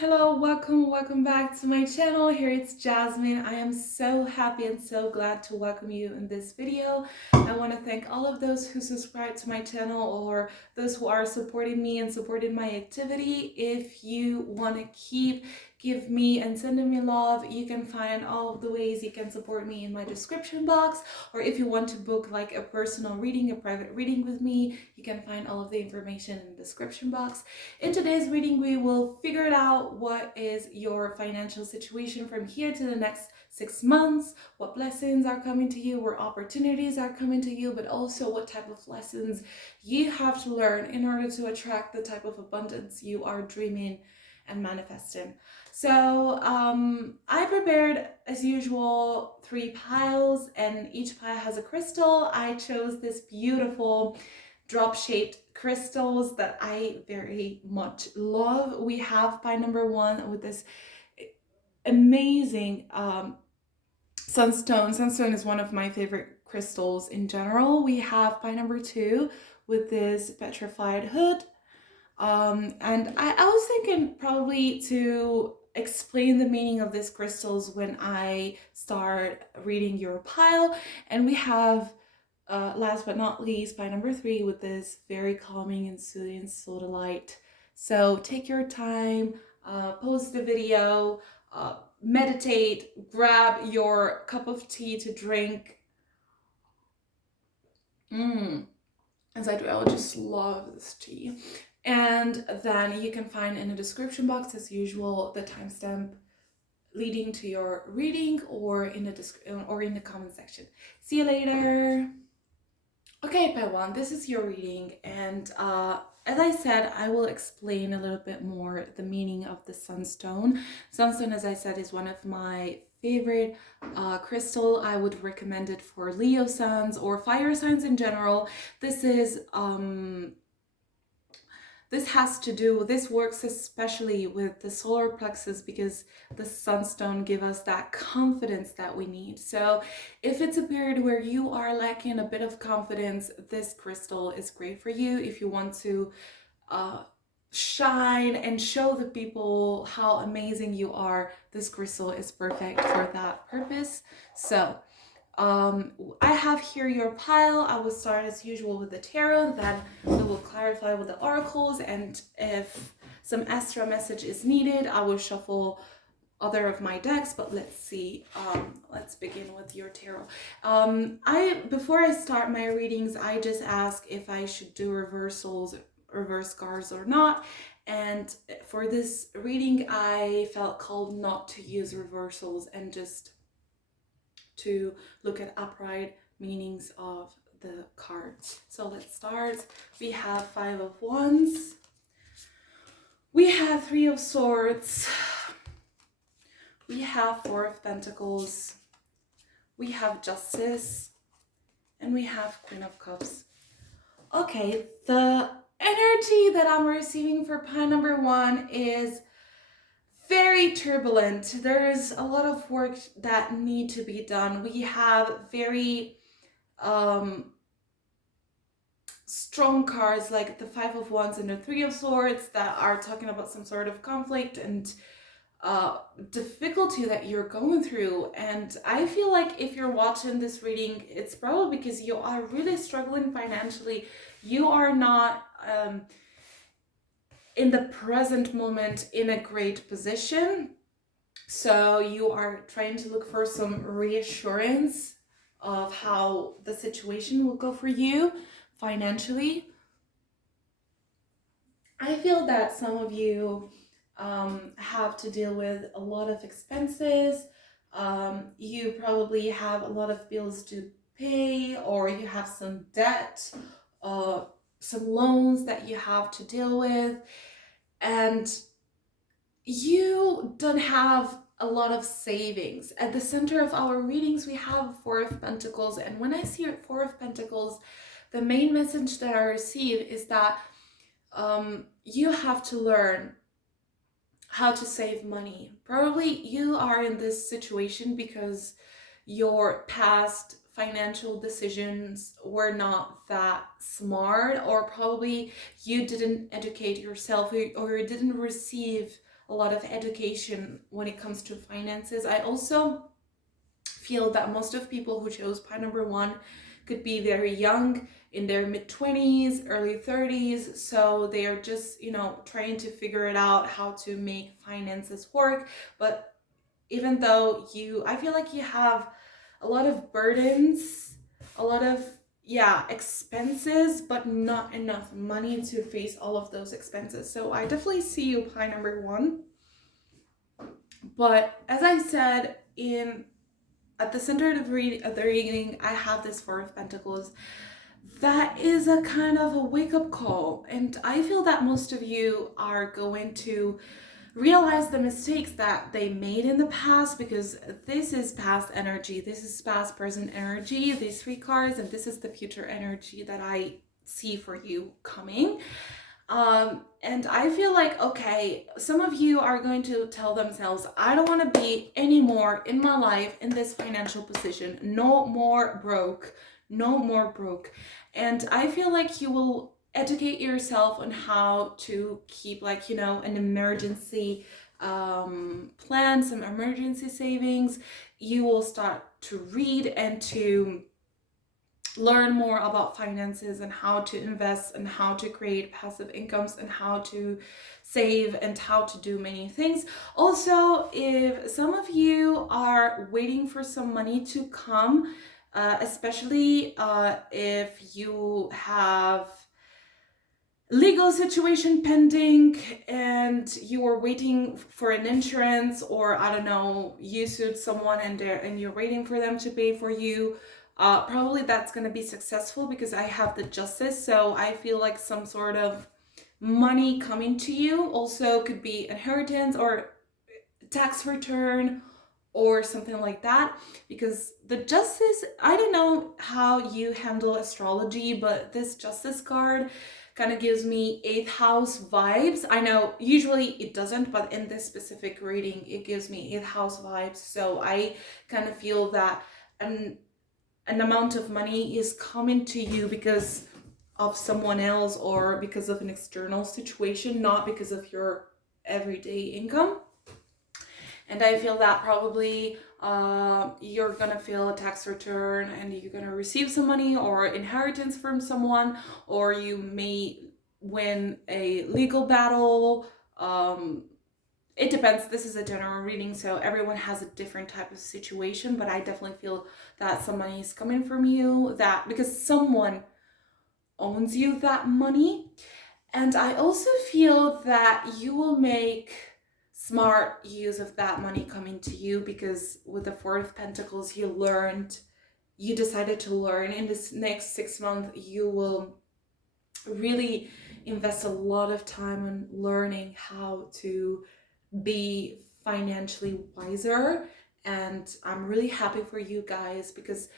Hello, welcome back to my channel. Here it's Jasmine. I am so happy and so glad to welcome you in this video. I want to thank all of those who subscribe to my channel or those who are supporting me and supporting my activity. If you want to give me and sending me love, you can find all of the ways you can support me in my description box, or if you want to book like a personal reading, a private reading with me, you can find all of the information in the description box. In today's reading, we will figure it out what is your financial situation from here to the next 6 months, what blessings are coming to you, what opportunities are coming to you, but also what type of lessons you have to learn in order to attract the type of abundance you are dreaming and manifesting. So I prepared, as usual, 3 piles, and each pile has a crystal. I chose this beautiful drop-shaped crystals that I very much love. We have pile number 1 with this amazing sunstone. Sunstone is one of my favorite crystals in general. We have pile number 2 with this petrified hood. And I was thinking probably to explain the meaning of these crystals when I start reading your pile. And we have, last but not least, pile number 3 with this very calming and soothing Sodalite. So take your time, pause the video, meditate, grab your cup of tea to drink. As I do, I just love this tea. And then you can find in the description box, as usual, the timestamp leading to your reading, or in the comment section. See you later. Okay, pile 1, this is your reading, and as I said, I will explain a little bit more the meaning of the sunstone. Sunstone, as I said, is one of my favorite crystal. I would recommend it for Leo suns or fire signs in general. This works especially with the solar plexus, because the sunstone gives us that confidence that we need. So if it's a period where you are lacking a bit of confidence, this crystal is great for you. If you want to shine and show the people how amazing you are, this crystal is perfect for that purpose. So I have here your pile. I will start as usual with the tarot, then we will clarify with the oracles, and if some extra message is needed, I will shuffle other of my decks. But let's see, let's begin with your tarot. Before I start my readings, I just ask if I should do reverse cards or not, and for this reading I felt called not to use reversals and just to look at upright meanings of the cards. So let's start. We have 5 of Wands, we have 3 of Swords, we have 4 of Pentacles, we have Justice, and we have Queen of Cups. Okay, the energy that I'm receiving for pile number 1 is very turbulent. There's a lot of work that need to be done. We have very strong cards like the 5 of Wands and the 3 of Swords that are talking about some sort of conflict and difficulty that you're going through. And I feel like if you're watching this reading, it's probably because you are really struggling financially. You are not in the present moment in a great position, so you are trying to look for some reassurance of how the situation will go for you financially. I feel that some of you have to deal with a lot of expenses. You probably have a lot of bills to pay, or you have some debt, some loans that you have to deal with, and you don't have a lot of savings. At the center of our readings we have 4 of Pentacles, and when I see 4 of Pentacles, the main message that I receive is that you have to learn how to save money. Probably you are in this situation because your past financial decisions were not that smart, or probably you didn't educate yourself, or you didn't receive a lot of education when it comes to finances. I also feel that most of people who chose pie number 1 could be very young, in their mid-20s, early 30s, so they are just, you know, trying to figure it out how to make finances work. But even though I feel like you have a lot of burdens, a lot of expenses, but not enough money to face all of those expenses. So I definitely see you pie number 1. But as I said, at the center of the reading, I have this Four of Pentacles. That is a kind of a wake-up call, and I feel that most of you are going to realize the mistakes that they made in the past, because this is past energy, this is past present energy, these 3 cards, and this is the future energy that I see for you coming. And I feel like, okay, some of you are going to tell themselves, I don't want to be anymore in my life in this financial position. No more broke. No more broke. And I feel like you will educate yourself on how to keep, like, you know, an emergency plan, some emergency savings. You will start to read and to learn more about finances and how to invest and how to create passive incomes and how to save and how to do many things. Also, if some of you are waiting for some money to come, especially if you have legal situation pending and you are waiting for an insurance, or I don't know, you sued someone and you're waiting for them to pay for you, probably that's going to be successful, because I have the Justice. So I feel like some sort of money coming to you. Also could be inheritance or tax return or something like that, because the Justice, I don't know how you handle astrology, but this Justice card kind of gives me 8th house vibes. I know usually it doesn't, but in this specific reading it gives me 8th house vibes. So I kind of feel that an amount of money is coming to you because of someone else or because of an external situation, not because of your everyday income. And I feel that probably you're gonna feel a tax return and you're gonna receive some money or inheritance from someone, or you may win a legal battle. It depends. This is a general reading, so everyone has a different type of situation, but I definitely feel that some money is coming from you, that because someone owns you that money. And I also feel that you will make smart use of that money coming to you, because with the Four of Pentacles, you decided to learn. In this next 6 months, you will really invest a lot of time on learning how to be financially wiser. And I'm really happy for you guys, because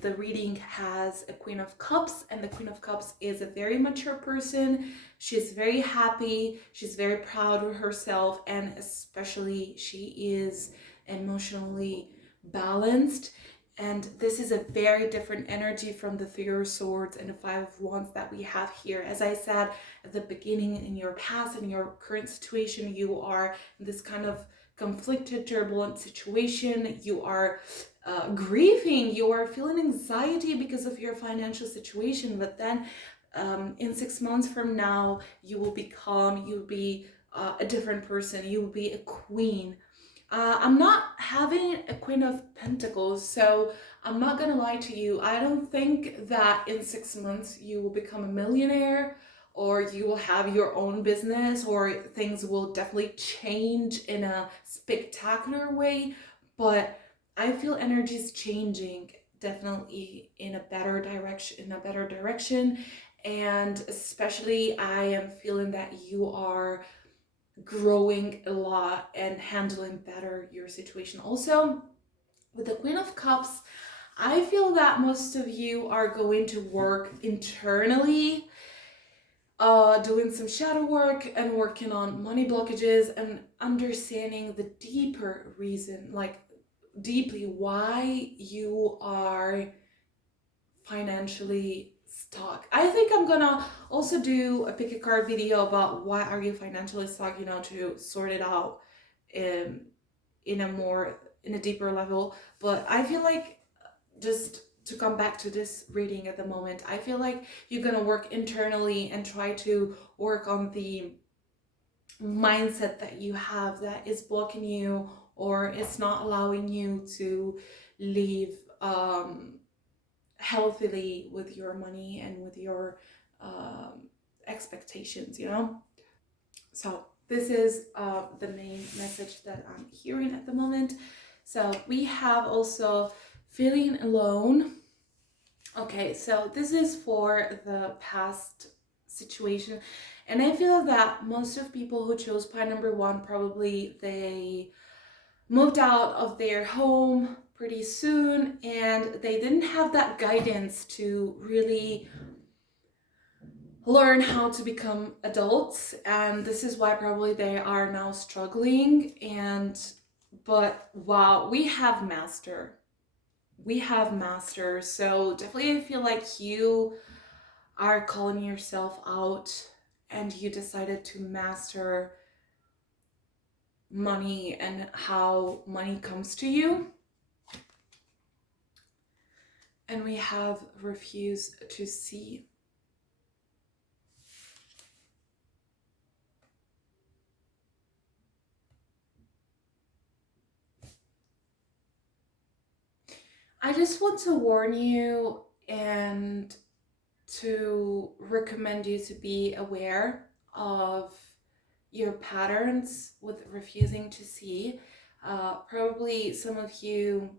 the reading has a Queen of Cups, and the Queen of Cups is a very mature person. She's very happy, she's very proud of herself, and especially she is emotionally balanced. And this is a very different energy from the Three of Swords and the Five of Wands that we have here. As I said at the beginning, in your past and your current situation, you are in this kind of conflicted, turbulent situation. You are grieving, you are feeling anxiety because of your financial situation. But then in 6 months from now, you will be calm, you'll be a different person, you will be a queen. I'm not having a Queen of Pentacles, so I'm not gonna lie to you. I don't think that in 6 months you will become a millionaire, or you will have your own business, or things will definitely change in a spectacular way. But I feel energy is changing definitely in a better direction. And especially I am feeling that you are growing a lot and handling better your situation. Also, with the Queen of Cups, I feel that most of you are going to work internally, doing some shadow work and working on money blockages and understanding the deeper reason, like deeply why you are financially stuck. I think I'm gonna also do a pick a card video about why are you financially stuck, you know, to sort it out in a deeper level. But I feel like, just to come back to this reading at the moment, I feel like you're gonna work internally and try to work on the mindset that you have that is blocking you, or it's not allowing you to live healthily with your money and with your expectations, you know? So this is the main message that I'm hearing at the moment. So we have also feeling alone. Okay, so this is for the past situation, and I feel that most of people who chose pie number one, probably they moved out of their home pretty soon, and they didn't have that guidance to really learn how to become adults, and this is why probably they are now struggling. But wow, we have master, so definitely I feel like you are calling yourself out, and you decided to master money and how money comes to you. And we have refuse to see. I just want to warn you and to recommend you to be aware of your patterns with refusing to see. Probably some of you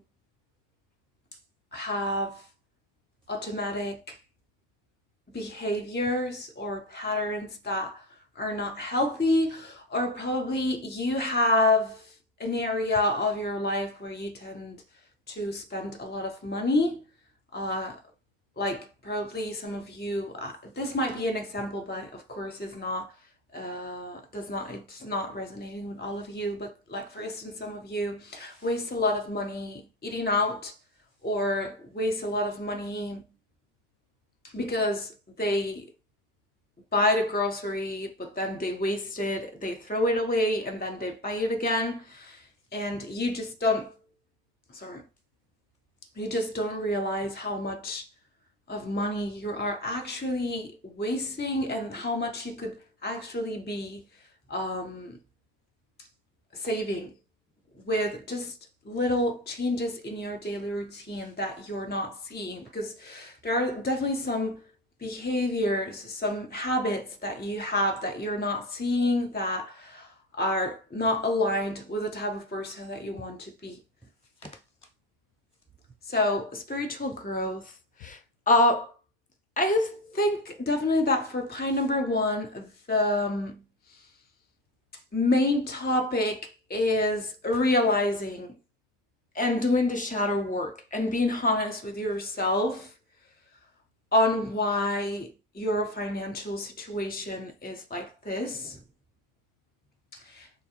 have automatic behaviors or patterns that are not healthy, or probably you have an area of your life where you tend to spend a lot of money. Like probably some of you, this might be an example, but of course it's not it's not resonating with all of you. But like, for instance, some of you waste a lot of money eating out, or waste a lot of money because they buy the grocery, but then they waste it, they throw it away, and then they buy it again, and you just don't realize how much of money you are actually wasting, and how much you could actually be saving with just little changes in your daily routine that you're not seeing. Because there are definitely some behaviors, some habits that you have that you're not seeing, that are not aligned with the type of person that you want to be. So spiritual growth, I think definitely that for pie number one, the main topic is realizing and doing the shadow work and being honest with yourself on why your financial situation is like this.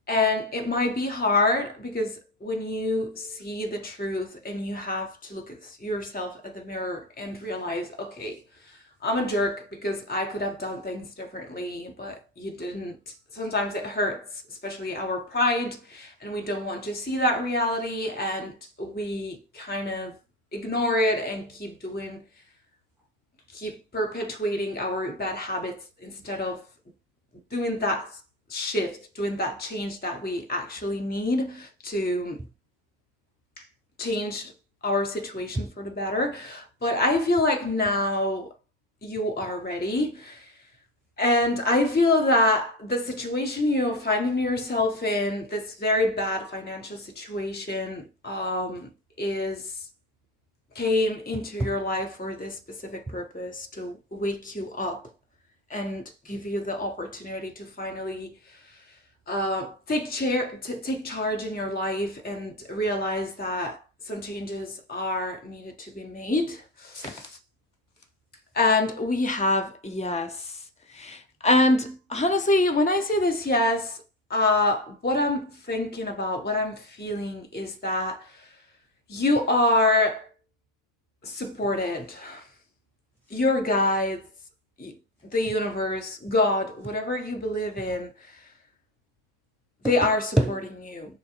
And it might be hard, because when you see the truth and you have to look at yourself at the mirror and realize, okay, I'm a jerk because I could have done things differently, but you didn't. Sometimes it hurts, especially our pride, and we don't want to see that reality, and we kind of ignore it and keep perpetuating our bad habits, instead of doing that shift, doing that change that we actually need to change our situation for the better. But I feel like now you are ready, and I feel that the situation you're finding yourself in, this very bad financial situation, came into your life for this specific purpose, to wake you up and give you the opportunity to finally take charge in your life, and realize that some changes are needed to be made. And we have yes. And honestly, when I say this yes, what I'm thinking about, what I'm feeling, is that you are supported. Your guides, the universe, God, whatever you believe in, they are supporting you.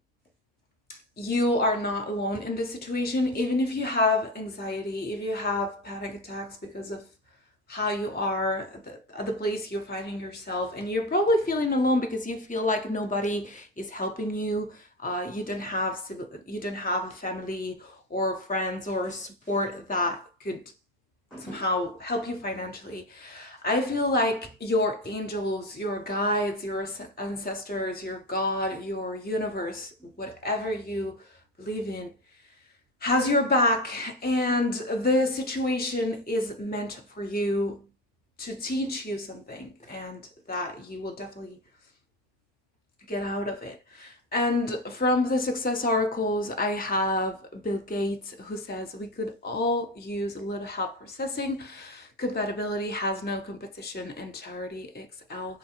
You are not alone in this situation. Even if you have anxiety, if you have panic attacks because of how you are at the place you're finding yourself, and you're probably feeling alone because you feel like nobody is helping you. You don't have a family or friends or support that could somehow help you financially. I feel like your angels, your guides, your ancestors, your God, your universe, whatever you believe in, has your back, and the situation is meant for you to teach you something, and that you will definitely get out of it. And from the success articles, I have Bill Gates, who says we could all use a little help processing. Compatibility has no competition, and charity excel.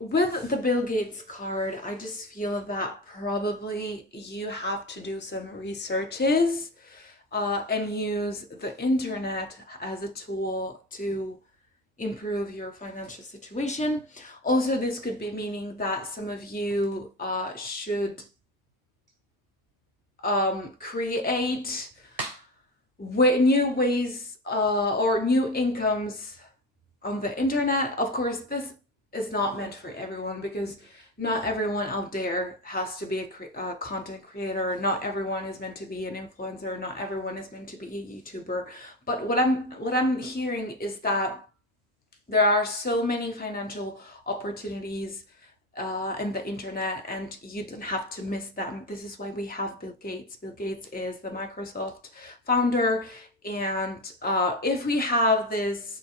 With the Bill Gates card, I just feel that probably you have to do some researches and use the internet as a tool to improve your financial situation. Also, this could be meaning that some of you should create new ways or new incomes on the internet. Of course, this is not meant for everyone, because not everyone out there has to be a content creator. Not everyone is meant to be an influencer. Not everyone is meant to be a YouTuber. But what I'm hearing is that there are so many financial opportunities in the internet, and you don't have to miss them. This is why we have Bill Gates. Bill Gates is the Microsoft founder, and if we have this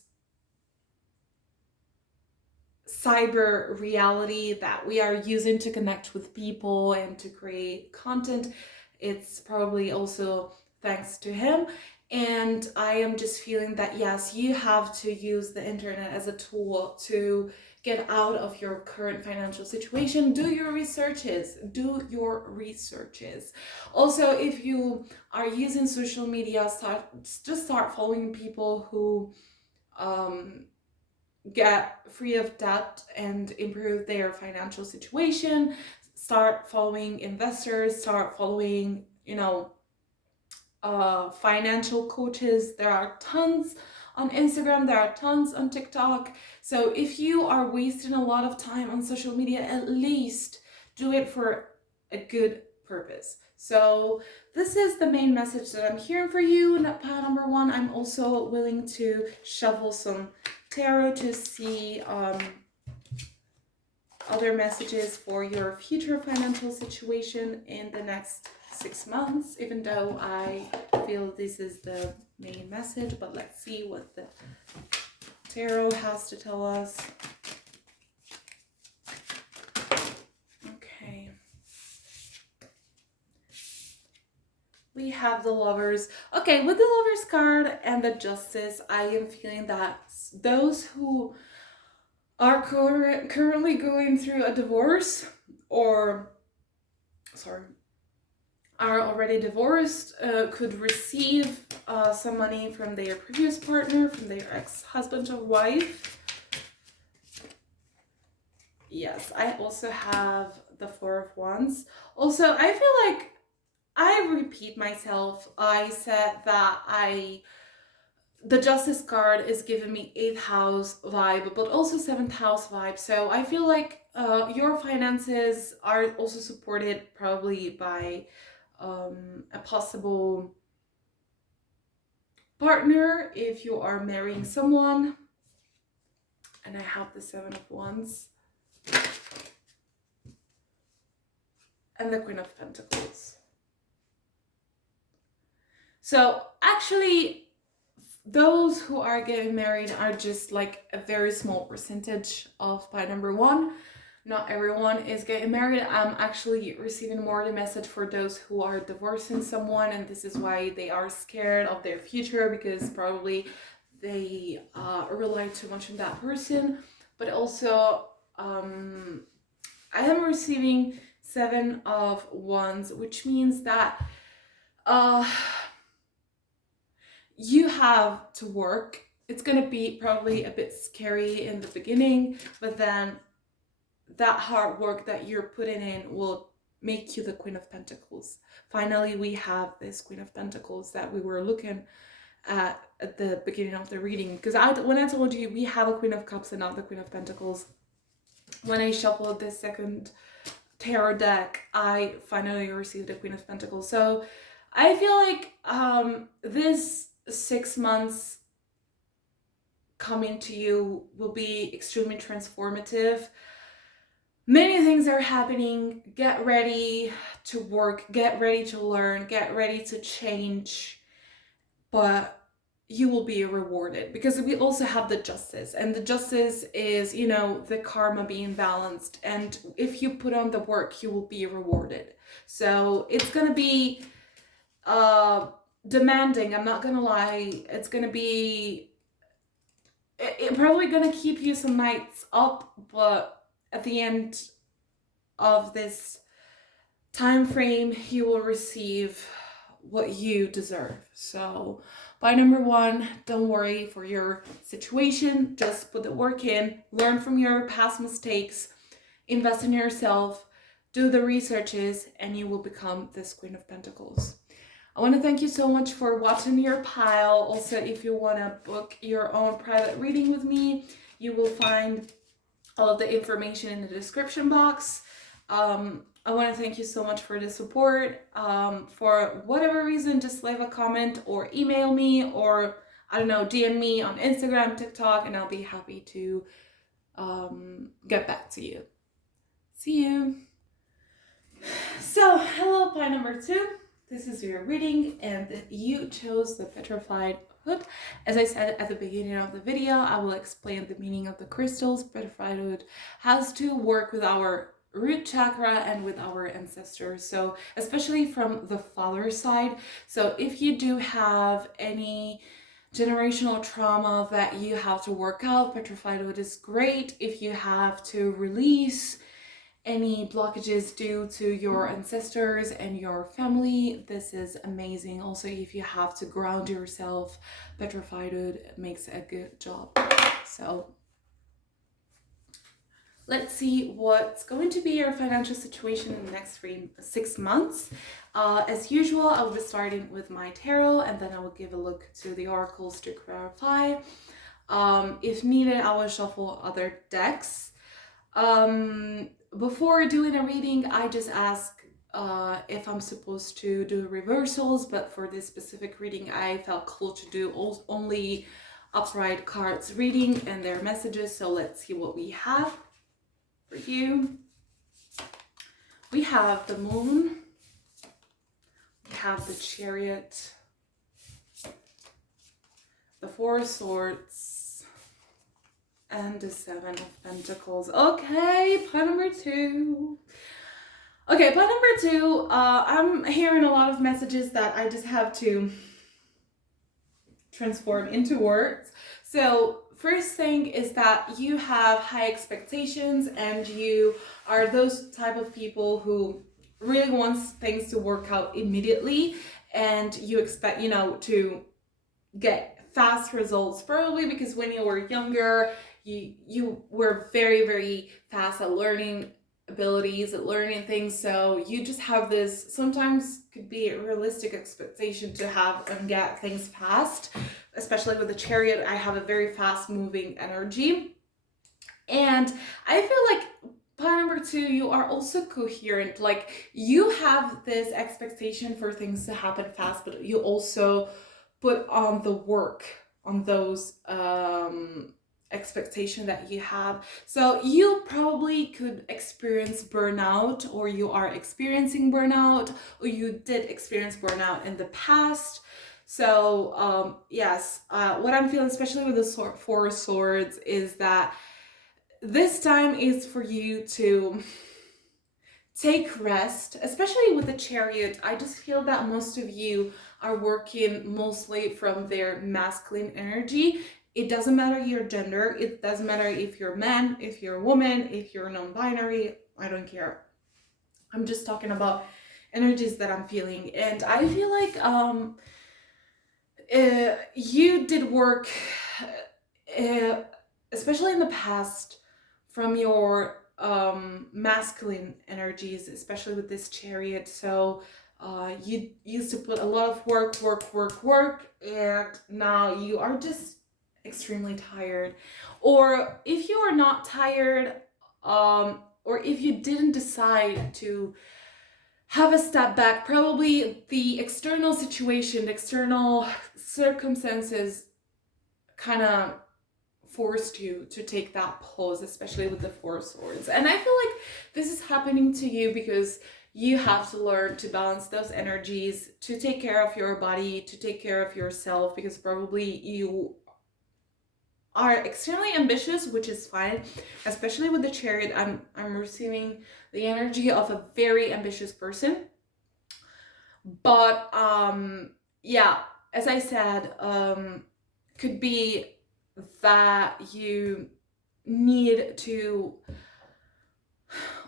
cyber reality that we are using to connect with people and to create content, it's probably also thanks to him. And I am just feeling that yes, you have to use the internet as a tool to get out of your current financial situation. Do your researches. Also, if you are using social media, start following people who get free of debt and improve their financial situation. Start following investors, start following, financial coaches. There are tons on Instagram, there are tons on TikTok. So if you are wasting a lot of time on social media, at least do it for a good purpose. So this is the main message that I'm hearing for you. Pile number one, I'm also willing to shuffle some tarot to see other messages for your future financial situation in the next 6 months, even though I feel this is the main message. But let's see what the tarot has to tell us. Okay. We have the Lovers. Okay, with the Lovers card and the Justice, I am feeling that those who are currently going through a divorce, or are already divorced, could receive some money from their previous partner, from their ex-husband or wife. Yes, I also have the Four of Wands. Also, I feel like I repeat myself. I said that the Justice card is giving me 8th house vibe, but also 7th house vibe. So I feel like your finances are also supported probably by a possible partner if you are marrying someone. And I have the 7 of Wands and the Queen of Pentacles. So actually, those who are getting married are just like a very small percentage of pile number one. Not everyone is getting married. I'm actually receiving more the message for those who are divorcing someone, and this is why they are scared of their future, because probably they rely too much on that person. But also, I am receiving 7 of Wands, which means that you have to work. It's gonna be probably a bit scary in the beginning, but then that hard work that you're putting in will make you the Queen of Pentacles. Finally, we have this Queen of Pentacles that we were looking at the beginning of the reading. Because when I told you we have a Queen of Cups and not the Queen of Pentacles, when I shuffled this second tarot deck, I finally received a Queen of Pentacles. So I feel like this 6 months coming to you will be extremely transformative. Many things are happening. Get ready to work, get ready to learn, get ready to change, but you will be rewarded, because we also have the Justice, and the Justice is, you know, the karma being balanced, and if you put on the work, you will be rewarded. So it's gonna be demanding, I'm not gonna lie. It's gonna be it probably gonna keep you some nights up, but at the end of this time frame, you will receive what you deserve. So by number one, don't worry for your situation. Just put the work in, learn from your past mistakes, invest in yourself, do the researches, and you will become this Queen of Pentacles. I want to thank you so much for watching your pile. Also, if you want to book your own private reading with me, you will find all of the information in the description box. I want to thank you so much for the support. For whatever reason, just leave a comment or email me, or I don't know, DM me on Instagram, TikTok, and I'll be happy to get back to you. See you. So, hello, pile number 2. This is your reading, and you chose the Petrified Hood. As I said at the beginning of the video, I will explain the meaning of the crystals. Petrified Hood has to work with our root chakra and with our ancestors, so especially from the father side. So if you do have any generational trauma that you have to work out, Petrified Hood is great. If you have to release any blockages due to your ancestors and your family, this is amazing. Also, if you have to ground yourself, Petrified Hood makes a good job. So let's see what's going to be your financial situation in the next 6 months. As usual, I will be starting with my tarot, and then I will give a look to the oracles to clarify. If needed, I will shuffle other decks. Before doing a reading, I just ask if I'm supposed to do reversals, but for this specific reading, I felt called to do only upright cards reading and their messages. So let's see what we have for you. We have the Moon, we have the Chariot, the Four of Swords, and the Seven of Pentacles. Okay, pile number 2. Okay, pile number 2, I'm hearing a lot of messages that I just have to transform into words. So first thing is that you have high expectations, and you are those type of people who really wants things to work out immediately, and you expect, you know, to get fast results, probably because when you were younger, you were very, very fast at learning abilities, at learning things. So you just have this, sometimes could be a realistic expectation to have and get things fast. Especially with the Chariot, I have a very fast moving energy. And I feel like pile number 2, you are also coherent. Like, you have this expectation for things to happen fast, but you also put on the work on those expectation that you have. So you probably could experience burnout, or you are experiencing burnout, or you did experience burnout in the past. So yes, what I'm feeling, especially with the Four of Swords, is that this time is for you to take rest, especially with the Chariot. I just feel that most of you are working mostly from their masculine energy. It doesn't matter your gender. It doesn't matter if you're a man, if you're a woman, if you're non-binary. I don't care. I'm just talking about energies that I'm feeling. And I feel like you did work, especially in the past, from your masculine energies, especially with this chariot. So you used to put a lot of work, and now you are just extremely tired. Or if you are not tired, or if you didn't decide to have a step back, probably the external situation, the external circumstances kind of forced you to take that pause, especially with the Four of Swords. And I feel like this is happening to you because you have to learn to balance those energies, to take care of your body, to take care of yourself, because probably you are extremely ambitious, which is fine, especially with the Chariot. I'm receiving the energy of a very ambitious person. But yeah, as I said, could be that you need to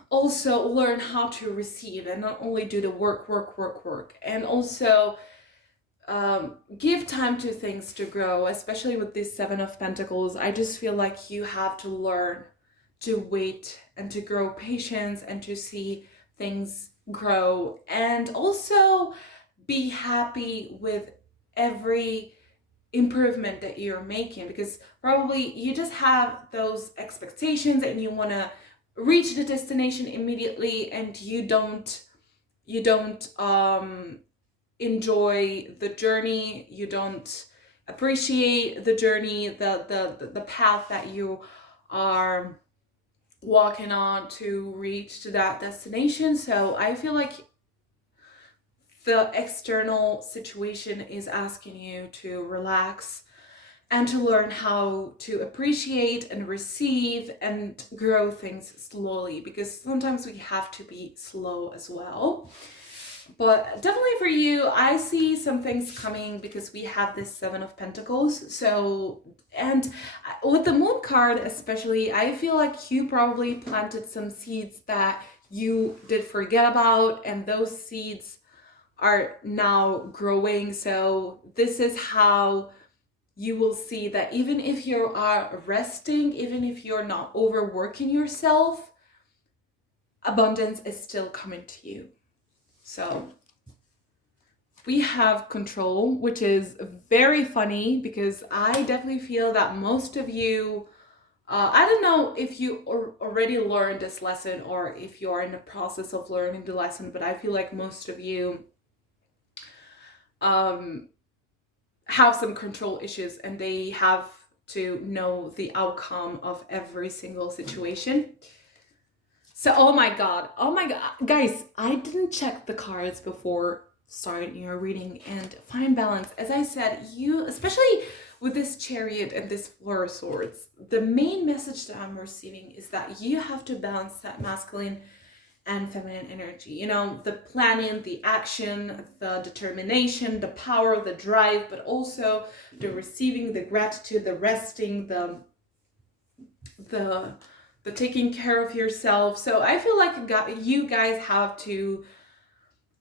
also learn how to receive and not only do the work, and also give time to things to grow, especially with this Seven of Pentacles. I just feel like you have to learn to wait and to grow patience and to see things grow, and also be happy with every improvement that you're making, because probably you just have those expectations and you want to reach the destination immediately, and you don't enjoy the journey, you don't appreciate the journey, the path that you are walking on to reach to that destination. So I feel like the external situation is asking you to relax and to learn how to appreciate and receive and grow things slowly, because sometimes we have to be slow as well. But definitely for you, I see some things coming because we have this Seven of Pentacles. So, and with the Moon card especially, I feel like you probably planted some seeds that you did forget about, and those seeds are now growing. So this is how you will see that even if you are resting, even if you're not overworking yourself, abundance is still coming to you. So we have Control, which is very funny because I definitely feel that most of you, I don't know if you already learned this lesson or if you are in the process of learning the lesson, but I feel like most of you have some control issues, and they have to know the outcome of every single situation. So, oh my god, guys, I didn't check the cards before starting your reading, and find balance. As I said, you, especially with this Chariot and this Four of Swords, the main message that I'm receiving is that you have to balance that masculine and feminine energy. You know, the planning, the action, the determination, the power, the drive, but also the receiving, the gratitude, the resting, the taking care of yourself. So I feel like you guys have to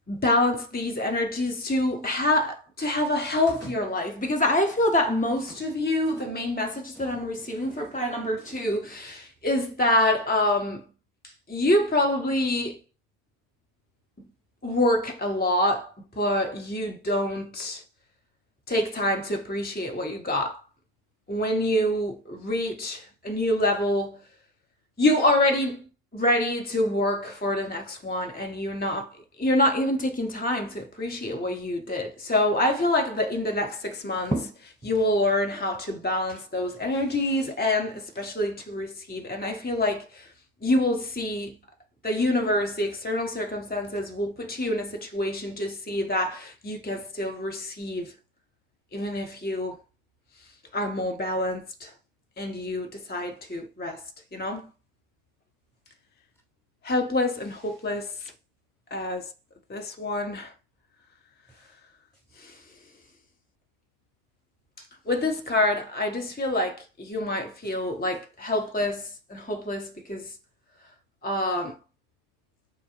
balance these energies to have a healthier life, because I feel that most of you, the main message that I'm receiving for pile number 2 is that you probably work a lot, but you don't take time to appreciate what you got. When you reach a new level, you already ready to work for the next one, and you're not even taking time to appreciate what you did. So I feel like in the next 6 months, you will learn how to balance those energies, and especially to receive. And I feel like you will see the universe, the external circumstances will put you in a situation to see that you can still receive, even if you are more balanced and you decide to rest, you know? Helpless and hopeless as this one. With this card, I just feel like you might feel like helpless and hopeless because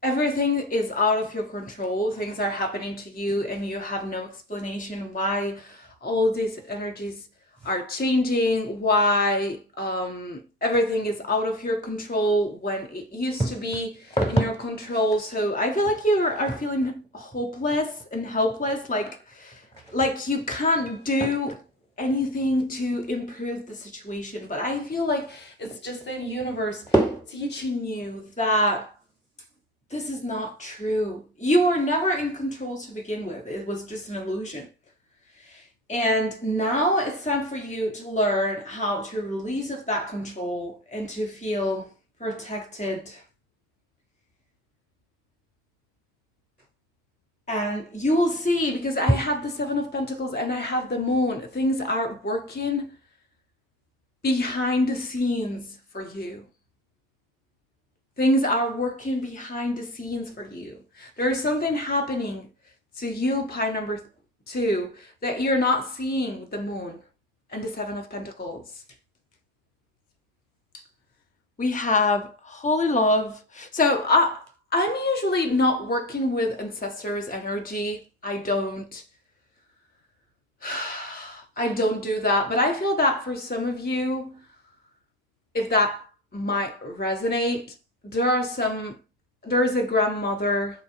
everything is out of your control. Things are happening to you and you have no explanation why all these energies are changing, why everything is out of your control when it used to be in your control. So I feel like you are feeling hopeless and helpless, like you can't do anything to improve the situation. But I feel like it's just the universe teaching you that this is not true. You were never in control to begin with. It was just an illusion. And now it's time for you to learn how to release of that control and to feel protected. And you will see, because I have the Seven of Pentacles and I have the Moon, things are working behind the scenes for you. Things are working behind the scenes for you. There is something happening to you, pie number 2, that you're not seeing with the Moon and the Seven of Pentacles. We have Holy Love. So I'm usually not working with ancestors' energy. I don't do that, but I feel that for some of you, if that might resonate, there is a grandmother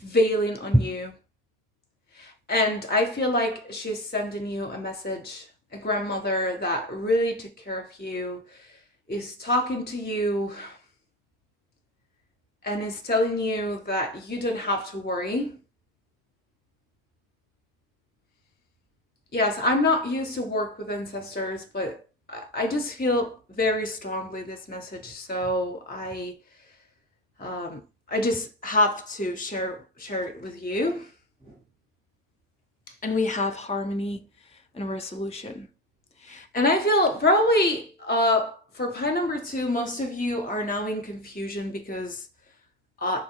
veiling on you. And I feel like she's sending you a message, a grandmother that really took care of you, is talking to you, and is telling you that you don't have to worry. Yes, I'm not used to work with ancestors, but I just feel very strongly this message, so I just have to share it with you. And we have harmony and resolution. And I feel probably for pie number 2, most of you are now in confusion because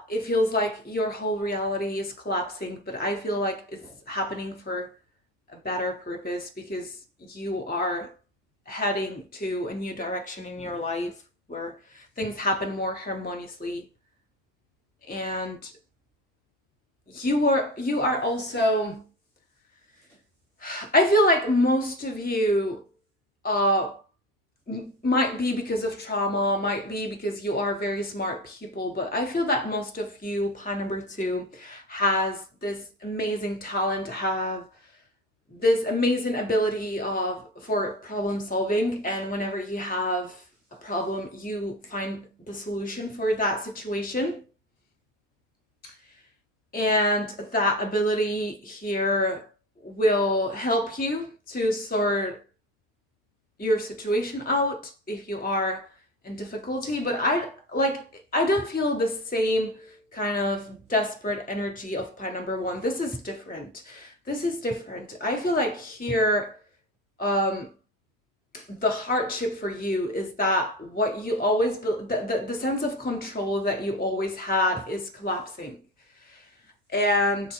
it feels like your whole reality is collapsing, but I feel like it's happening for a better purpose, because you are heading to a new direction in your life where things happen more harmoniously. And you are also, I feel like most of you might be because of trauma, might be because you are very smart people, but I feel that most of you, pie number 2, has this amazing talent, have this amazing ability for problem solving, and whenever you have a problem, you find the solution for that situation. And that ability here will help you to sort your situation out if you are in difficulty. But I don't feel the same kind of desperate energy of pie number 1. This is different. I feel like here the hardship for you is that what you always the sense of control that you always had is collapsing. And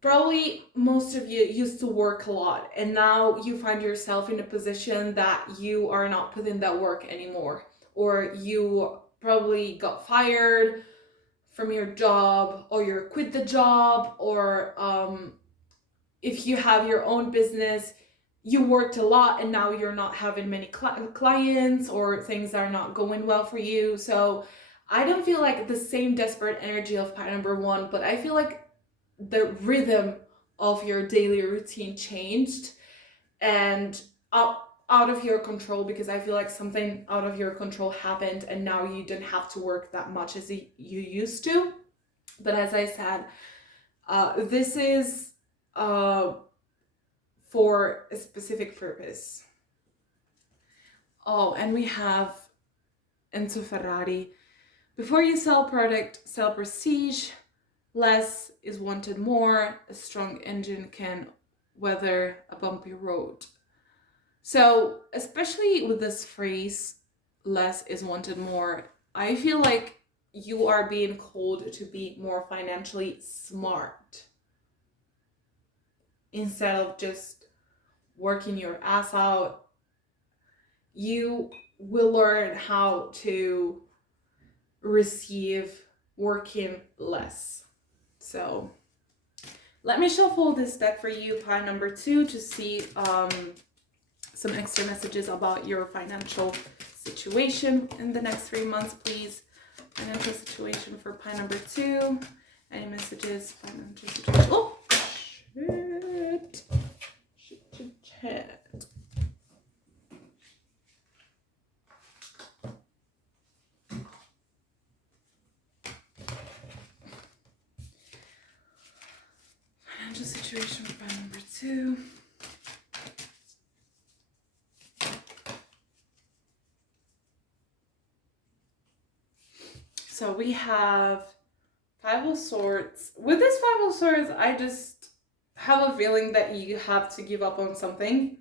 probably most of you used to work a lot, and now you find yourself in a position that you are not putting that work anymore, or you probably got fired from your job, or you quit the job, or if you have your own business, you worked a lot and now you're not having many clients, or things are not going well for you. So I don't feel like the same desperate energy of pie number 1, but I feel like the rhythm of your daily routine changed and out of your control, because I feel like something out of your control happened and now you don't have to work that much as you used to. But as I said, this is for a specific purpose. Oh, and we have Enzo Ferrari. Before you sell product, sell prestige. Less is wanted more. A strong engine can weather a bumpy road. So, especially with this phrase, less is wanted more, I feel like you are being called to be more financially smart instead of just working your ass out. You will learn how to receive working less. So let me shuffle this deck for you, pie number 2, to see some extra messages about your financial situation in the next 3 months, please. Financial situation for pile number 2. Any messages? Financial situation. Oh, shit. Shit. Financial situation for pile number 2. So we have 5 of Swords. With this 5 of Swords, I just have a feeling that you have to give up on something.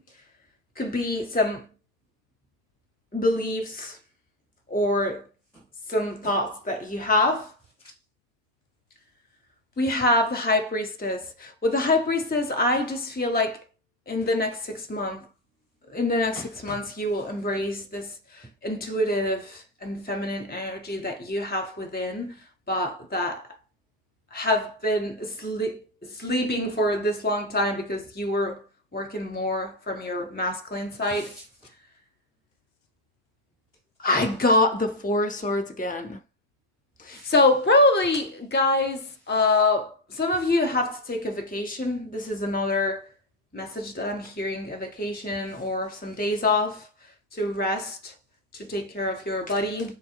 Could be some beliefs or some thoughts that you have. We have the High Priestess. With the High Priestess, I just feel like in the next 6 months, you will embrace this intuitive and feminine energy that you have within, but that have been sleeping for this long time because you were working more from your masculine side. I got the 4 of Swords again. So probably, guys, some of you have to take a vacation. This is another message that I'm hearing, a vacation or some days off to rest, to take care of your body.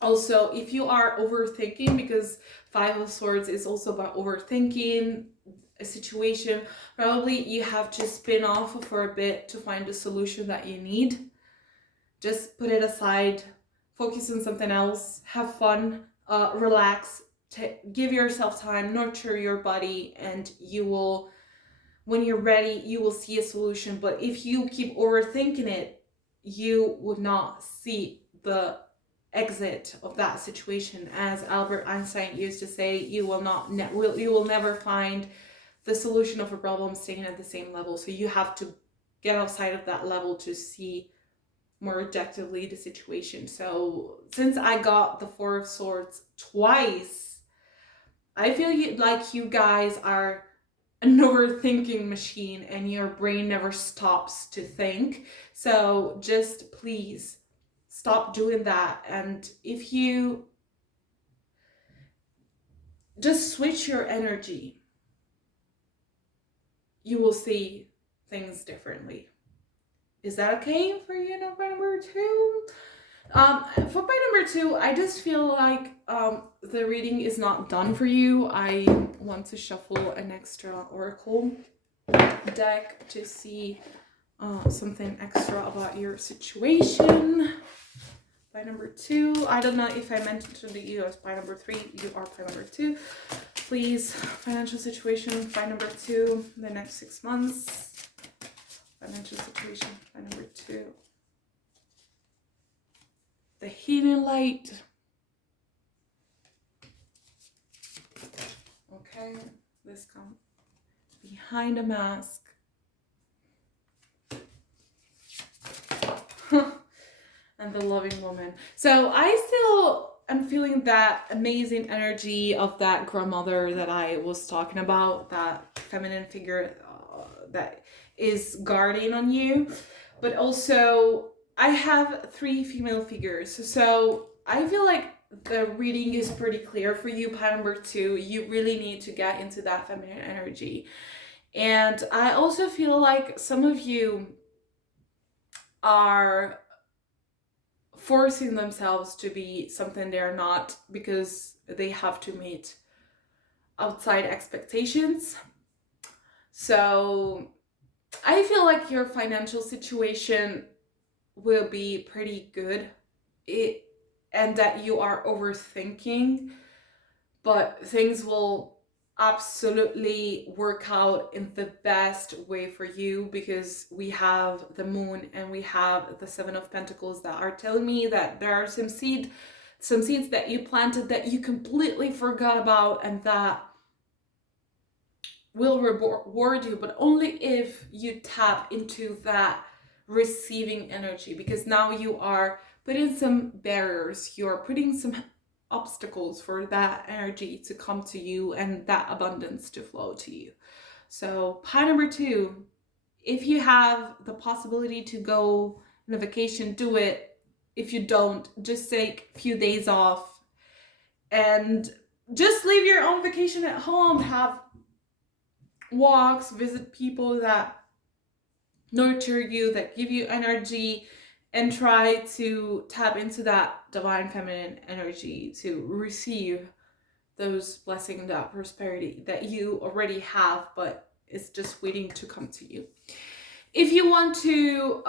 Also, if you are overthinking, because 5 of Swords is also about overthinking a situation, probably you have to spin off for a bit to find the solution that you need. Just put it aside, focus on something else, have fun, relax, give yourself time, nurture your body, and you will, when you're ready, you will see a solution. But if you keep overthinking it, you would not see the exit of that situation. As Albert Einstein used to say, you will never find the solution of a problem staying at the same level. So you have to get outside of that level to see more objectively the situation. So since I got the 4 of Swords twice, I feel like you guys are an overthinking machine and your brain never stops to think. So just please stop doing that. And if you just switch your energy, you will see things differently. Is that okay for you, number 2? For point number 2, I just feel like the reading is not done for you. I want to shuffle an extra oracle deck to see something extra about your situation. By number 2, I don't know if I mentioned you as by number 3. You are by number 2. Please, financial situation by number 2, the next 6 months. Financial situation by number 2. The Healing Light. Okay, this comes behind a mask. And the Loving Woman. So I still am feeling that amazing energy of that grandmother that I was talking about, that feminine figure that is guarding on you. But also I have 3 female figures. So I feel like the reading is pretty clear for you, pile number 2. You really need to get into that feminine energy. And I also feel like some of you are forcing themselves to be something they're not because they have to meet outside expectations. So I feel like your financial situation will be pretty good, and that you are overthinking, but things will absolutely work out in the best way for you, because we have the Moon and we have the 7 of Pentacles that are telling me that there are some seeds that you planted that you completely forgot about, and that will reward you, but only if you tap into that receiving energy, because now you are putting some barriers, you're putting some obstacles for that energy to come to you and that abundance to flow to you. So pie number 2, If you have the possibility to go on a vacation, do it. If you don't, just take a few days off and just leave your own vacation at home. Have walks, visit people that nurture you, that give you energy, and try to tap into that divine feminine energy to receive those blessings, that prosperity that you already have, but it's just waiting to come to you. If you want to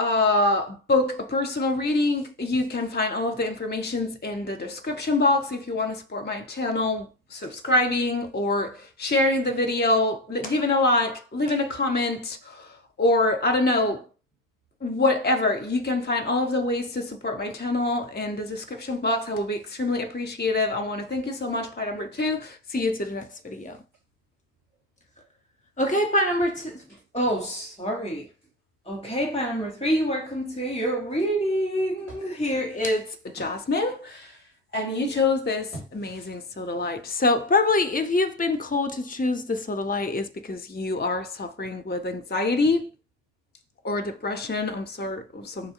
book a personal reading, you can find all of the information in the description box. If you want to support my channel, subscribing or sharing the video, giving a like, leaving a comment, or I don't know, whatever, you can find all of the ways to support my channel in the description box. I will be extremely appreciative. I want to thank you so much. Pie number 2. See you to the next video. Okay, pie number 2. Oh, sorry. Okay, pie number 3. Welcome to your reading. Here is Jasmine, and you chose this amazing Sodalite. So probably if you've been called to choose the Sodalite, is because you are suffering with anxiety or depression, some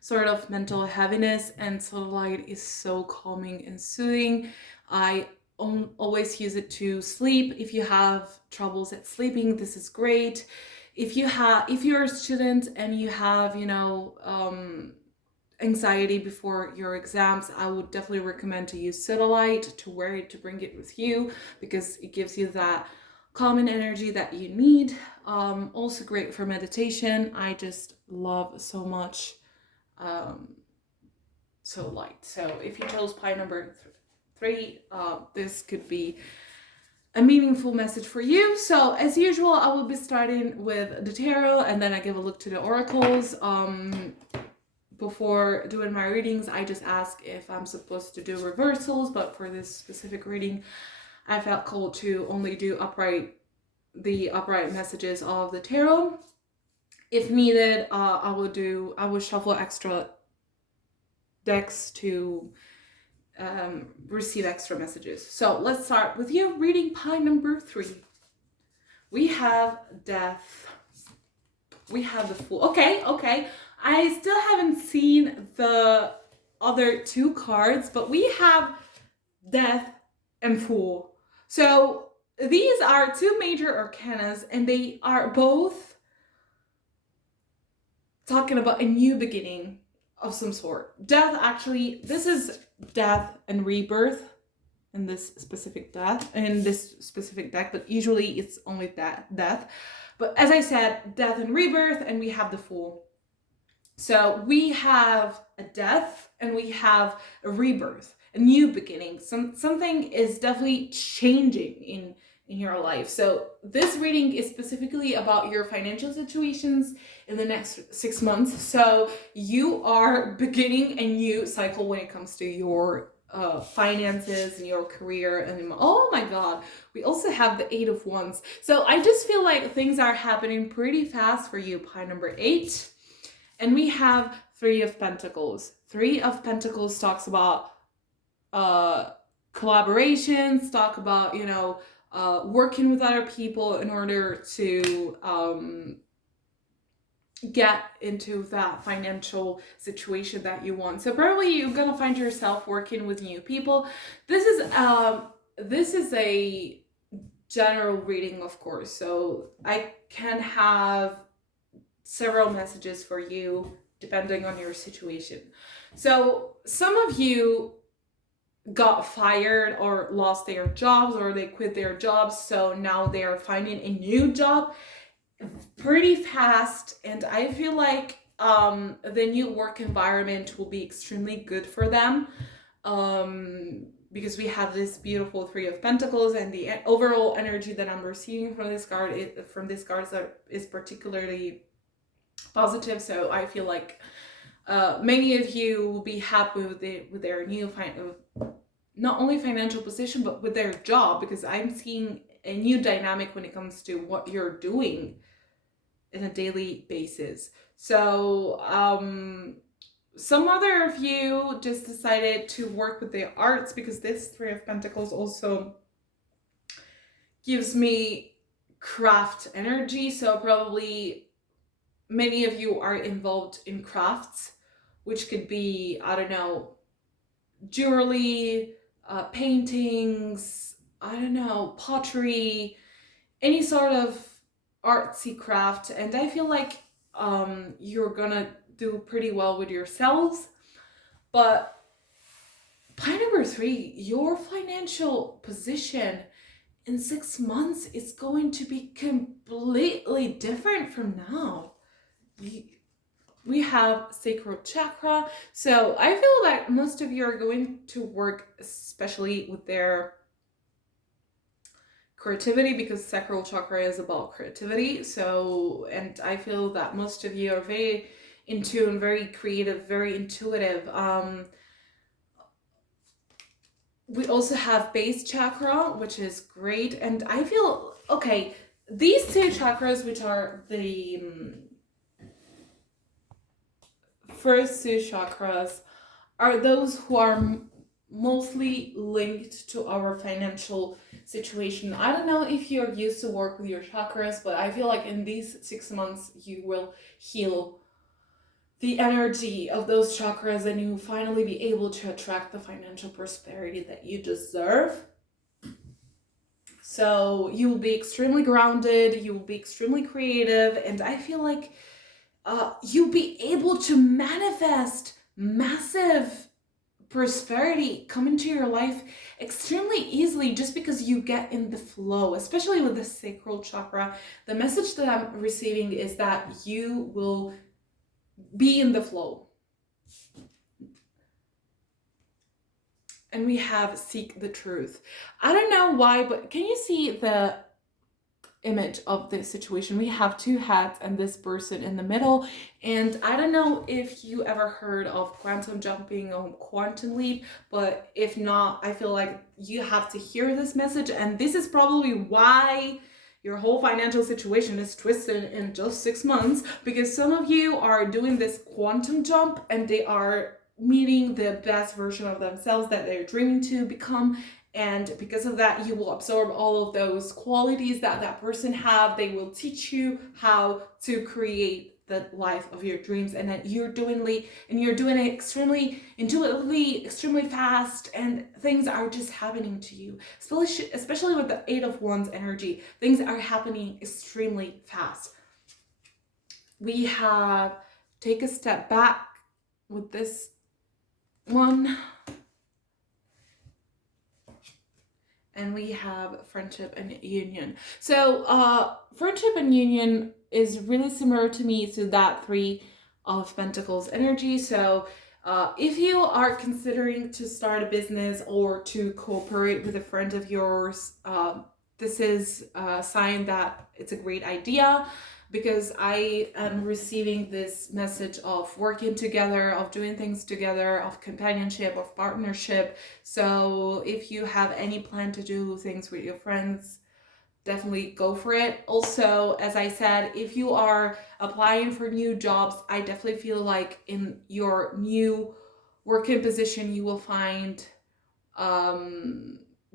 sort of mental heaviness, and Sodalite is so calming and soothing. I always use it to sleep. If you have troubles at sleeping, this is great. If you're a student and you have, anxiety before your exams, I would definitely recommend to use Sodalite, to wear it, to bring it with you, because it gives you that calming energy that you need. Also great for meditation. I just love so much Sodalite. So if you chose pie number 3, this could be a meaningful message for you. So as usual, I will be starting with the tarot, and then I give a look to the oracles. Before doing my readings, I just ask if I'm supposed to do reversals, but for this specific reading, I felt called to only do the upright messages of the tarot. If needed, I will shuffle extra decks to receive extra messages. So let's start with you reading pie number 3. We have Death. We have the Fool. Okay. I still haven't seen the other 2 cards, but we have Death and Fool. So these are 2 major arcanas, and they are both talking about a new beginning of some sort. Death, actually, this is death and rebirth in this specific deck, but usually it's only death. But as I said, death and rebirth, and we have the Fool. So we have a death and we have a rebirth, a new beginning. Something is definitely changing in your life. So this reading is specifically about your financial situations in the next 6 months. So you are beginning a new cycle when it comes to your finances and your career. And oh my god, we also have the 8 of Wands. So I just feel like things are happening pretty fast for you, pie number 8. And we have 3 of Pentacles. 3 of Pentacles talks about collaborations, talk about, working with other people in order to get into that financial situation that you want. So probably you're gonna find yourself working with new people. This is a general reading, of course, so I can have several messages for you depending on your situation. So some of you got fired or lost their jobs, or they quit their jobs, so now they are finding a new job pretty fast, and I feel like the new work environment will be extremely good for them, because we have this beautiful 3 of Pentacles, and the overall energy that I'm receiving from this card is particularly positive. So I feel like many of you will be happy with their new not only financial position, but with their job, because I'm seeing a new dynamic when it comes to what you're doing on a daily basis. So some other of you just decided to work with the arts, because this 3 of Pentacles also gives me craft energy. So probably many of you are involved in crafts, which could be, I don't know, jewelry, paintings, I don't know, pottery, any sort of artsy craft. And I feel like you're gonna do pretty well with yourselves. But point number 3, your financial position in 6 months is going to be completely different from now. We have sacral chakra. So I feel that most of you are going to work especially with their creativity, because sacral chakra is about creativity. So, and I feel that most of you are very in tune, very creative, very intuitive. We also have base chakra, which is great. And I feel, okay, these 2 chakras, which are the first 2 chakras, are those who are mostly linked to our financial situation. I don't know if you're used to work with your chakras, but I feel like in these 6 months you will heal the energy of those chakras, and you will finally be able to attract the financial prosperity that you deserve. So you will be extremely grounded, you will be extremely creative, and I feel like you'll be able to manifest massive prosperity come into your life extremely easily, just because you get in the flow, especially with the sacral chakra. The message that I'm receiving is that you will be in the flow. And we have seek the truth. I don't know why, but can you see the image of this situation? We have 2 hats and this person in the middle. And I don't know if you ever heard of quantum jumping or quantum leap, but if not, I feel like you have to hear this message. And this is probably why your whole financial situation is twisted in just 6 months, because some of you are doing this quantum jump and they are meeting the best version of themselves that they're dreaming to become. And because of that, you will absorb all of those qualities that that person have. They will teach you how to create the life of your dreams, and that you're doing it extremely intuitively, extremely fast, and things are just happening to you. Especially with the 8 of Wands energy, things are happening extremely fast. We have take a step back with this one. And we have friendship and union. So friendship and union is really similar to me to that 3 of Pentacles energy. So if you are considering to start a business or to cooperate with a friend of yours, this is a sign that it's a great idea, because I am receiving this message of working together, of doing things together, of companionship, of partnership. So if you have any plan to do things with your friends, definitely go for it. Also, as I said, if you are applying for new jobs, I definitely feel like in your new working position, you will find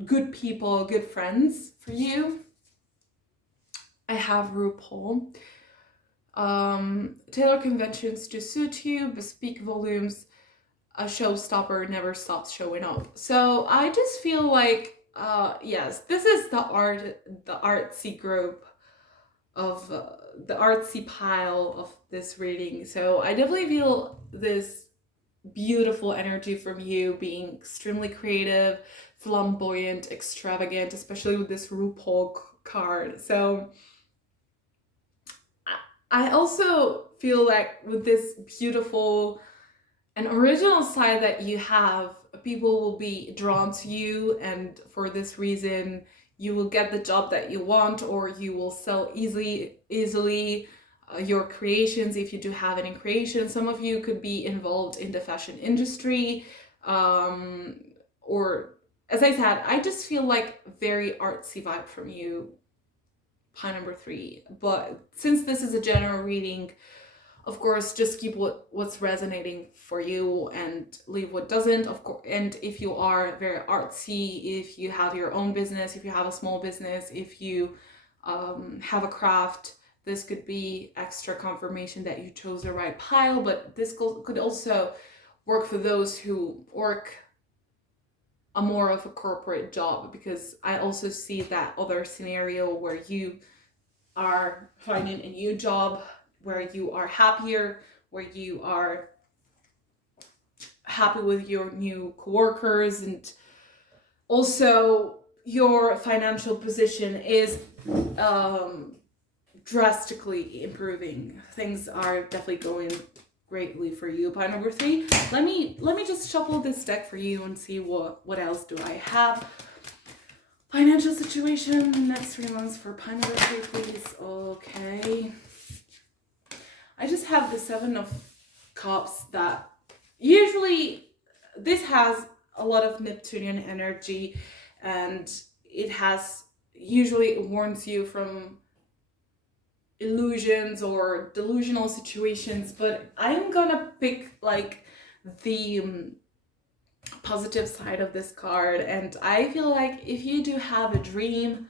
good people, good friends for you. I have RuPaul. Tailor conventions to suit you, bespeak volumes, a showstopper never stops showing up. So I just feel like, yes, this is the artsy group of the artsy pile of this reading. So I definitely feel this beautiful energy from you, being extremely creative, flamboyant, extravagant, especially with this RuPaul card. So I also feel like with this beautiful and original side that you have, people will be drawn to you, and for this reason you will get the job that you want, or you will sell easily your creations if you do have any creations. Some of you could be involved in the fashion industry, or as I said, I just feel like very artsy vibe from you, pie number 3. But since this is a general reading, of course, just keep what's resonating for you and leave what doesn't, of course. And if you are very artsy, if you have your own business, if you have a small business, if you have a craft, This could be extra confirmation that you chose the right pile, but this could also work for those who work a more of a corporate job, because I also see that other scenario where you are finding a new job, where you are happier, where you are happy with your new coworkers, and also your financial position is drastically improving. Things are definitely going greatly for you. Pile number 3. Let me just shuffle this deck for you and see what else do I have. Financial situation next 3 months for pile number 3, please. Okay. I just have the 7 of Cups. That usually this has a lot of Neptunian energy, and it warns you from illusions or delusional situations, but I'm gonna pick like the positive side of this card, and I feel like if you do have a dream,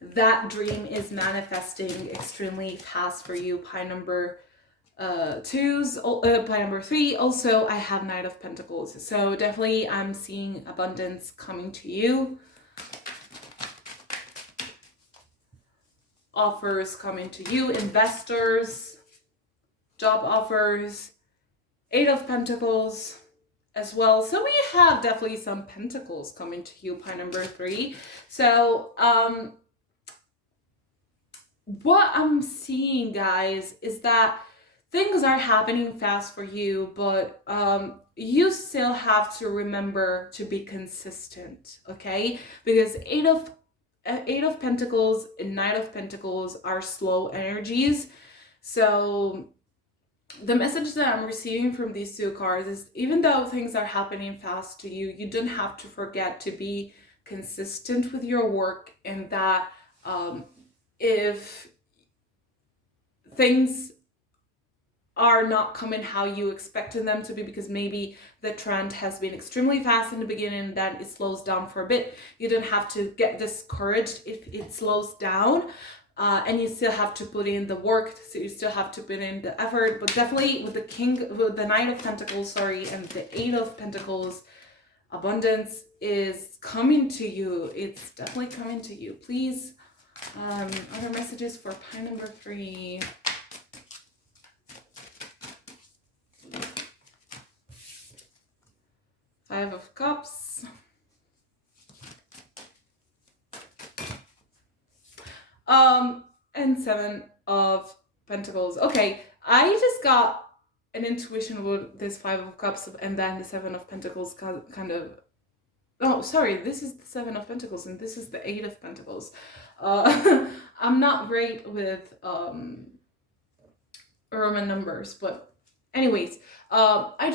that dream is manifesting extremely fast for you. Pile number 3. Also, I have Knight of Pentacles, so definitely I'm seeing abundance coming to you. Offers coming to you, investors, job offers, 8 of Pentacles as well. So we have definitely some pentacles coming to you, pile number 3. So what I'm seeing, guys, is that things are happening fast for you, but you still have to remember to be consistent, okay? Because 8 of Pentacles and Knight of Pentacles are slow energies. So the message that I'm receiving from these 2 cards is, even though things are happening fast to you, you don't have to forget to be consistent with your work, and that if things are not coming how you expected them to be, because maybe the trend has been extremely fast in the beginning, then it slows down for a bit. You don't have to get discouraged if it slows down, and you still have to put in the work, so you still have to put in the effort. But definitely with the Knight of Pentacles, and the 8 of Pentacles, abundance is coming to you. It's definitely coming to you. Please, other messages for pile number 3. Five of Cups. And 7 of Pentacles. Okay, I just got an intuition with this 5 of Cups and then the 7 of Pentacles kind of... Oh, sorry, this is the 7 of Pentacles and this is the 8 of Pentacles. I'm not great with Roman numbers, but anyways, I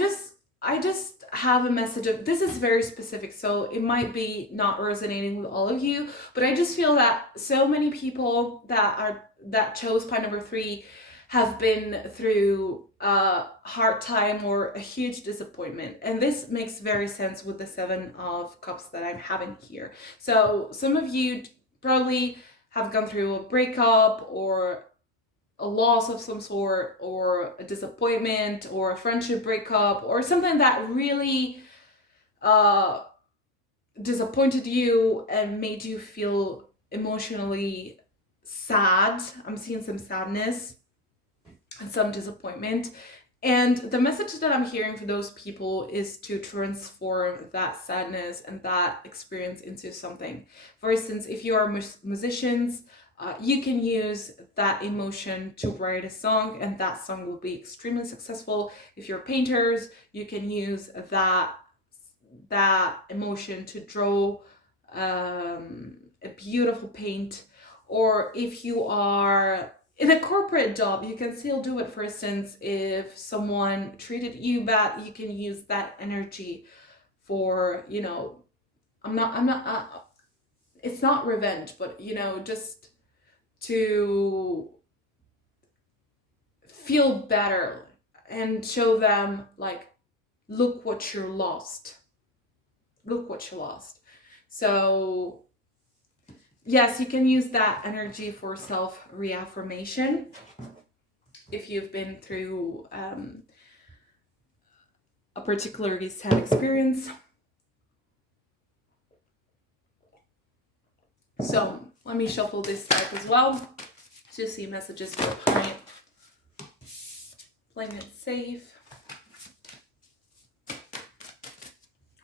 just have a message of, this is very specific, so it might be not resonating with all of you, but I just feel that so many people that chose pile number 3 have been through a hard time or a huge disappointment, and this makes very sense with the 7 of Cups that I'm having here. So some of you probably have gone through a breakup or a loss of some sort, or a disappointment, or a friendship breakup, or something that really disappointed you and made you feel emotionally sad. I'm seeing some sadness and some disappointment. And the message that I'm hearing for those people is to transform that sadness and that experience into something. For instance, if you are musicians, you can use that emotion to write a song, and that song will be extremely successful. If you're painters, you can use that emotion to draw a beautiful paint. Or if you are in a corporate job, you can still do it. For instance, if someone treated you bad, you can use that energy for, it's not revenge, but, just to feel better and show them, like, look what you lost. Look what you lost. So yes, you can use that energy for self-reaffirmation if you've been through a particularly sad experience. So let me shuffle this deck as well to see messages for client. Playing it safe.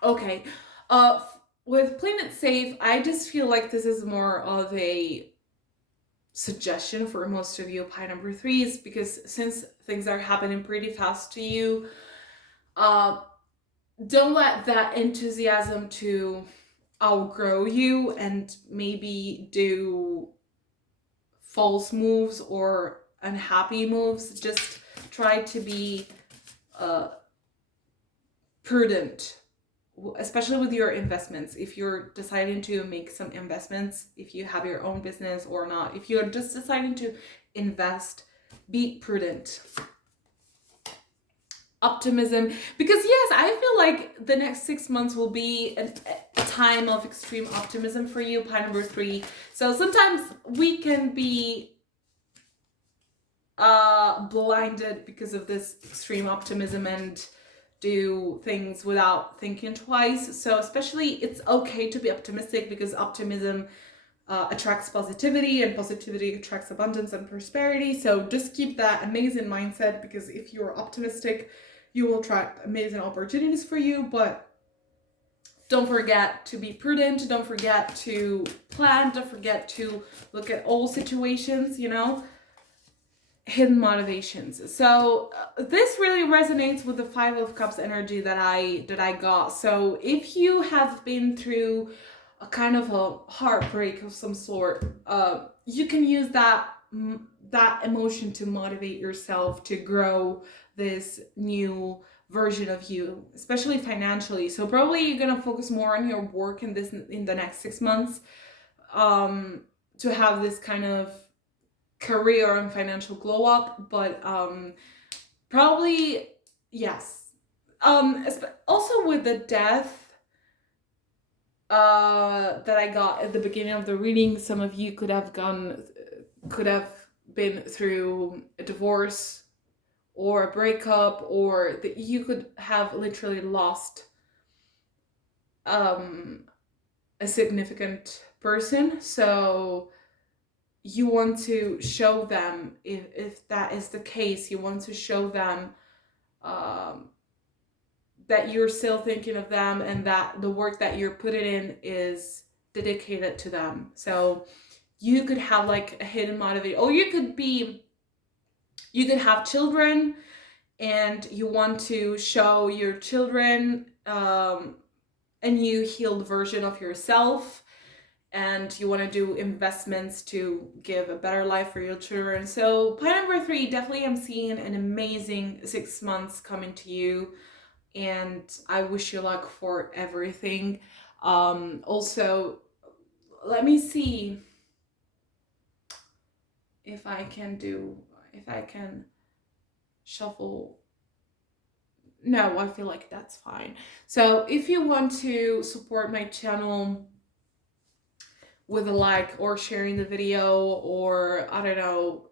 Okay. With playing it safe, I just feel like this is more of a suggestion for most of you pie number 3s, because since things are happening pretty fast to you, don't let that enthusiasm to outgrow you and maybe do false moves or unhappy moves. Just try to be prudent, especially with your investments. If you're deciding to make some investments, if you have your own business or not, if you're just deciding to invest, be prudent. Optimism, because yes, I feel like the next 6 months will be a time of extreme optimism for you, pie number 3. So sometimes we can be blinded because of this extreme optimism and do things without thinking twice. So especially, it's okay to be optimistic, because optimism attracts positivity, and positivity attracts abundance and prosperity. So just keep that amazing mindset, because if you're optimistic, you will attract amazing opportunities for you. But don't forget to be prudent. Don't forget to plan. Don't forget to look at all situations, you know, hidden motivations. So this really resonates with the 5 of Cups energy that I got. So if you have been through a kind of a heartbreak of some sort, you can use that emotion to motivate yourself to grow this new version of you, especially financially. So probably you're gonna focus more on your work in the next 6 months, to have this kind of career and financial glow up. But probably yes. Also with the death that I got at the beginning of the reading, some of you could have been through a divorce or a breakup, or that you could have literally lost a significant person. So you want to show them, if that is the case, you want to show them that you're still thinking of them, and that the work that you're putting in is dedicated to them. So you could have like a hidden motivation, or you could have children, and you want to show your children a new healed version of yourself, and you want to do investments to give a better life for your children. So pie number 3, definitely I'm seeing an amazing 6 months coming to you, and I wish you luck for everything. Also, let me see if I can shuffle. No, I feel like that's fine. So if you want to support my channel with a like, or sharing the video, or I don't know,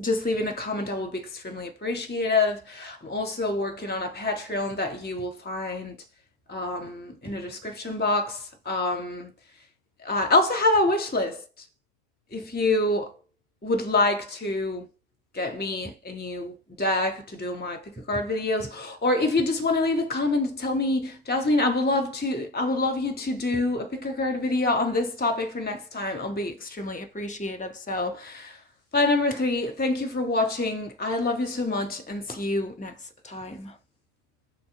just leaving a comment, I will be extremely appreciative. I'm also working on a Patreon that you will find in the description box. I also have a wish list. If you would like to get me a new deck to do my pick a card videos, or if you just want to leave a comment and tell me, Jasmine, I would love you to do a pick a card video on this topic for next time, I'll be extremely appreciative. So pie number 3, thank you for watching. I love you so much, and see you next time.